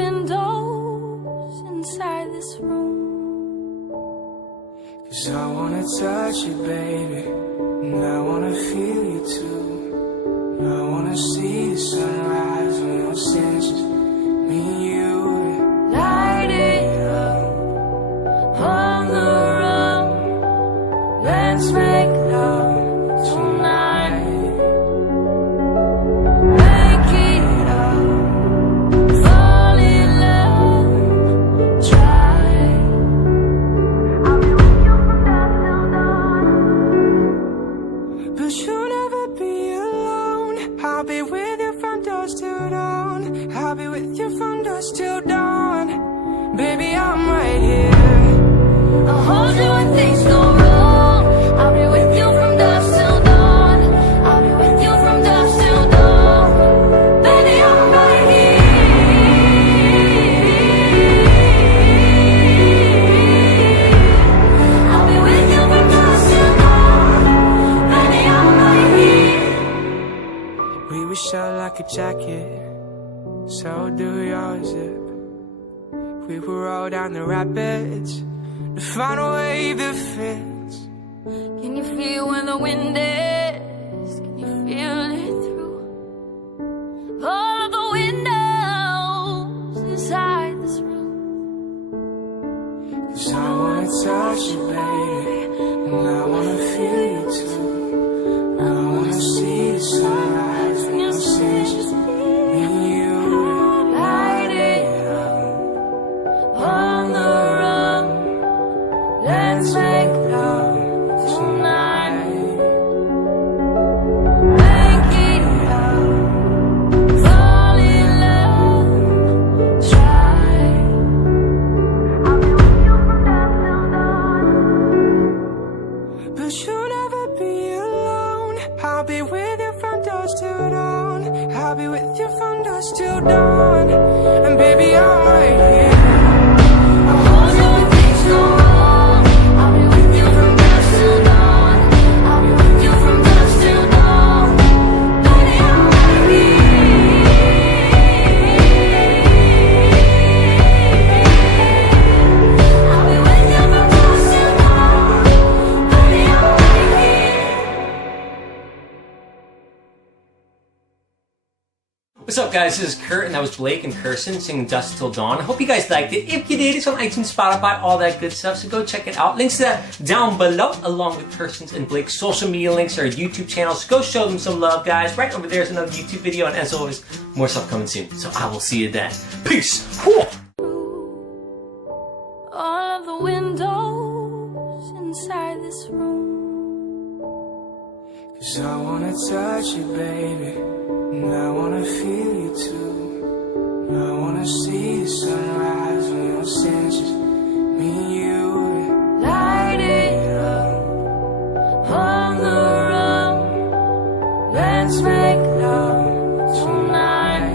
windows inside this room. 'Cause I wanna touch you, baby, and I wanna feel you too. I wanna see the sunrise on your senses, me and you. Light it up on the run. Let's make love tonight. Make it up, fall in love, try. I'll be with you from dusk till dawn. But you'll never be alone. I'll be with you from dusk till dawn. I'll be with you from dusk till dawn. Baby, I'm right here. I'll hold you when things go wrong. I'll be with you from dusk till dawn. I'll be with you from dusk till dawn. Baby, I'm right here. I'll be with you from dusk till dawn. Baby, I'm right here. We were shut like a jacket, so do yours. We will roll down the rapids to find a wave that fits. Can you feel when the wind is? Can you feel it through all of the windows inside this room? 'Cause I wanna touch you, baby, and I wanna feel you too. I wanna see the sunrise when your senses, me and you. Light it up on the run. Let's make love tonight. Make it up, fall in love, try. I'll be with you from dusk till dawn. But you'll never be alone. I'll be with you from dusk till dawn. I'll be with you from dusk till dawn. And baby, I'm right here. I'll hold you when things go wrong. I'll be with you from dusk till dawn. I'll be with you from dusk till dawn. Baby, I'm right here. I'll be with you from dusk till dawn. Baby, I'm right here. What's up, guys? This is Kurt, and that was Blake and Kirsten singing Dusk Till Dawn. I hope you guys liked it. If you did, it's on iTunes, Spotify, all that good stuff, so go check it out. Links to that down below, along with Kirsten's and Blake's social media links, our YouTube channels. Go show them some love, guys. Right over there is another YouTube video, and as always, more stuff coming soon. So I will see you then. Peace! Whew. All of the windows inside this room. 'Cause I wanna touch you, baby, and I wanna feel you too. I wanna see the sunrise on your senses, me and you. Light it up on the run. Let's make love tonight.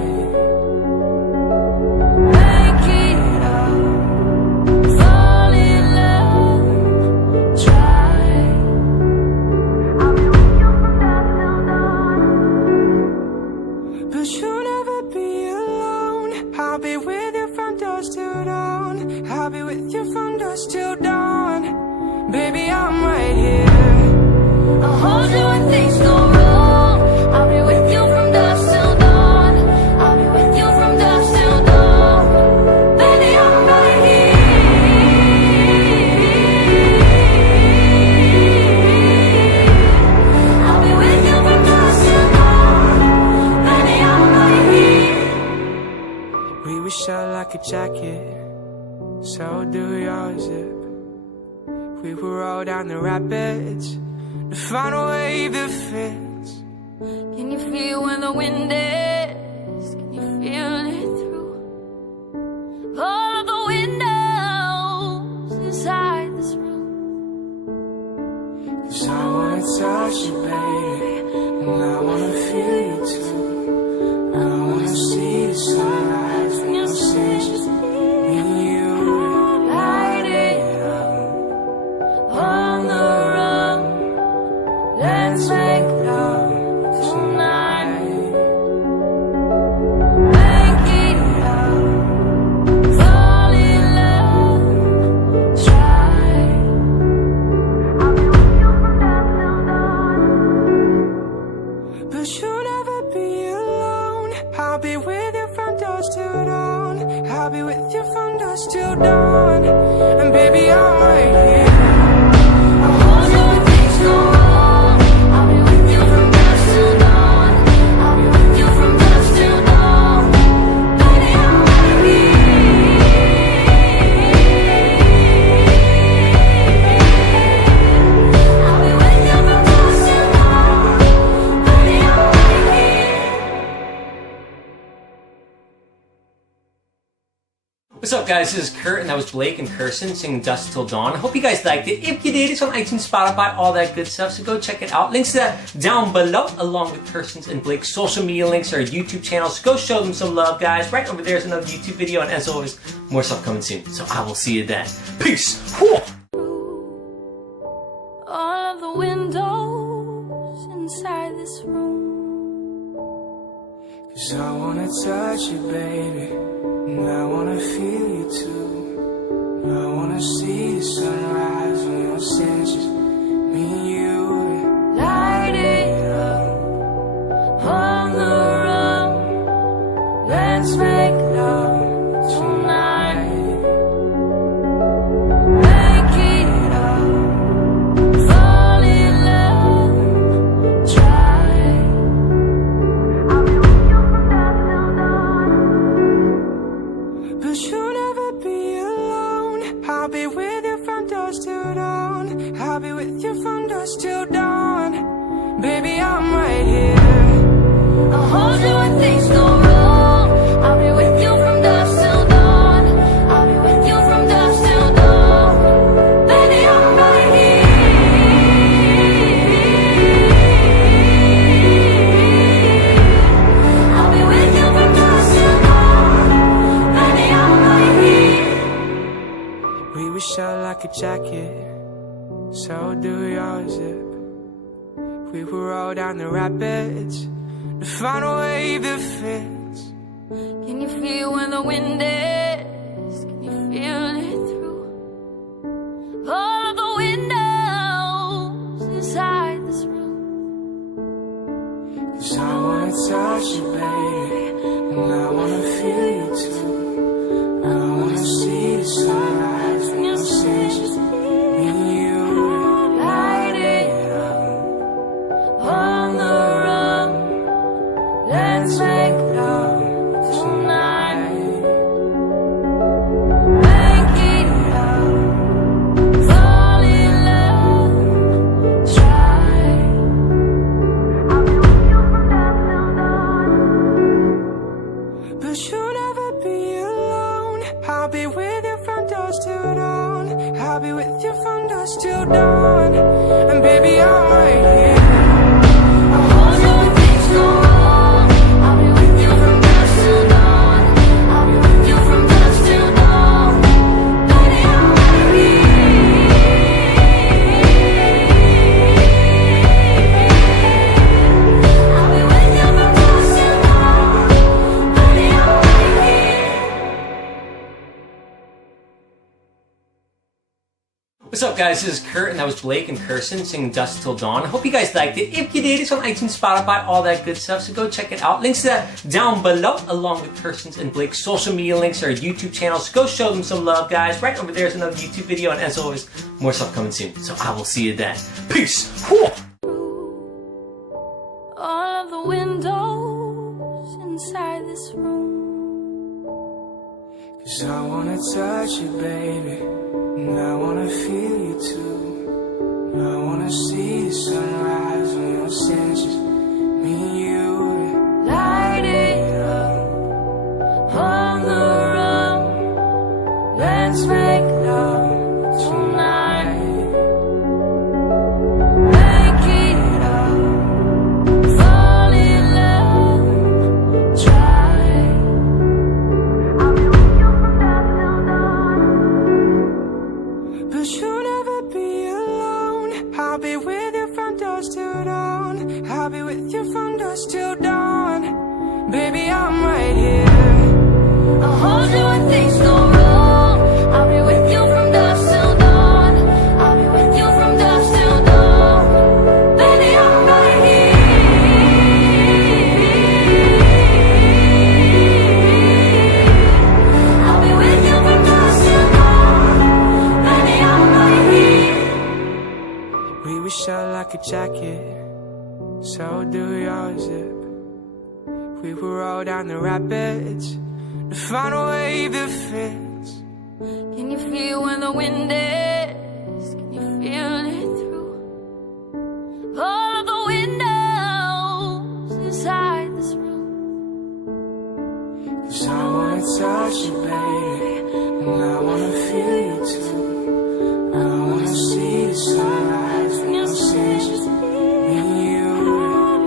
Make it up, fall in love, try. I'll be with you from dusk till dawn. But you'll never be alone. I'll be with you from dusk till dawn. I'll be with you from dusk till dawn. Baby, I'm right here. I'll hold you when things go wrong. I'll be with you from dusk till dawn. I'll be with you from dusk till dawn. Baby, I'm right here. I'll be with you from dusk till dawn. Baby, I'm right here. We were shut like a jacket, so do yours. We will roll down the rapids to find a wave that fits. Can you feel when the wind is? Can you feel it through all of the windows inside this room? 'Cause I wanna touch you, baby, and I wanna feel you too. I wanna see the sunrise when your senses, me and you. Light it up on the run. Let's make love tonight. dawn. And baby, I'm right here. I'll hold you when things go wrong. I'll be with you from dusk till dawn. I'll be with you from dusk till dawn. Baby, I'm right here. I'll be with you from dusk till dawn. Baby, I'm right here. What's up, guys? This is Kurt, and that was Blake and Kirsten singing Dust Till Dawn. I hope you guys liked it. If you did, it's on iTunes, Spotify, all that good stuff, so go check it out. Links to that down below, along with Kirsten's and Blake's social media links, our YouTube channels. Go show them some love, guys. Right over there is another YouTube video, and as always, more stuff coming soon. So I will see you then. Peace! Whew. All of the windows inside this room. 'Cause I wanna touch you, baby, and I wanna feel you too. I wanna see the sunrise on your senses, me and you. Light it up on the run. Let's make love tonight. Make it up. Fall in love. Try. I'll be with you from dusk till dawn. But you'll never be alone. I'll be with you from dusk till dawn. I'll be with you from dusk till dawn. Baby, I'm right here. I'll hold you when things go wrong. I'll be with you from dusk till dawn. I'll be with you from dusk till dawn. Baby, I'm right here. I'll be with you from dusk till dawn. Baby, I'm right here. We were shut like a jacket, so do your zip. We will roll down the rapids to find a wave that fits. Can you feel when the wind is? Can you feel it through all of the windows inside this room? 'Cause I wanna touch you, baby, and I wanna feel you too. I wanna see the sunrise when your senses, me and you. Light it up on the run. Let's make love tonight. Make it up. Fall in love. Try. I'll be with you from dusk till dawn. But you'll never be alone. I'll be with you from dusk till dawn. I'll be with you from dusk till dawn. And baby, I'm right here. I'll hold you when things go wrong. I'll be with you from dusk till dawn. I'll be with you from dusk till dawn. Baby, I'm right here. I'll be with you from dusk till dawn. Baby, I'm right here. What's up, guys? This is Kurt, and that was Blake and Kirsten singing Dust Till Dawn. I hope you guys liked it. If you did, it's on iTunes, Spotify, all that good stuff, so go check it out. Links to that down below, along with Kirsten's and Blake's social media links, our YouTube channels. Go show them some love, guys. Right over there is another YouTube video, and as always, more stuff coming soon. So I will see you then. Peace! Whew. All of the windows inside this room. 'Cause I wanna touch you, baby, and I wanna feel you too. I wanna see the sunrise on your senses, me and you. Light it up on the run. Let's make love tonight. Make it up. Fall in love. Try. I'll be with you from dusk till dawn. But you'll never be alone. I'll be with you from dusk till dawn. I'll be with you from dusk till dawn. Baby, I'm right here. I'll hold you when things go wrong. I'll be jacket, so do your zip. We will roll down the rapids to find a wave that fits. Can you feel when the wind is? Can you feel it through all of the windows inside this room? 'Cause I wanna touch you, baby, and I wanna feel you too. I wanna see the sunrise when you see just me and you.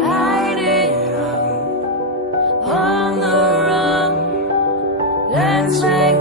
Light it up on the run. Let's make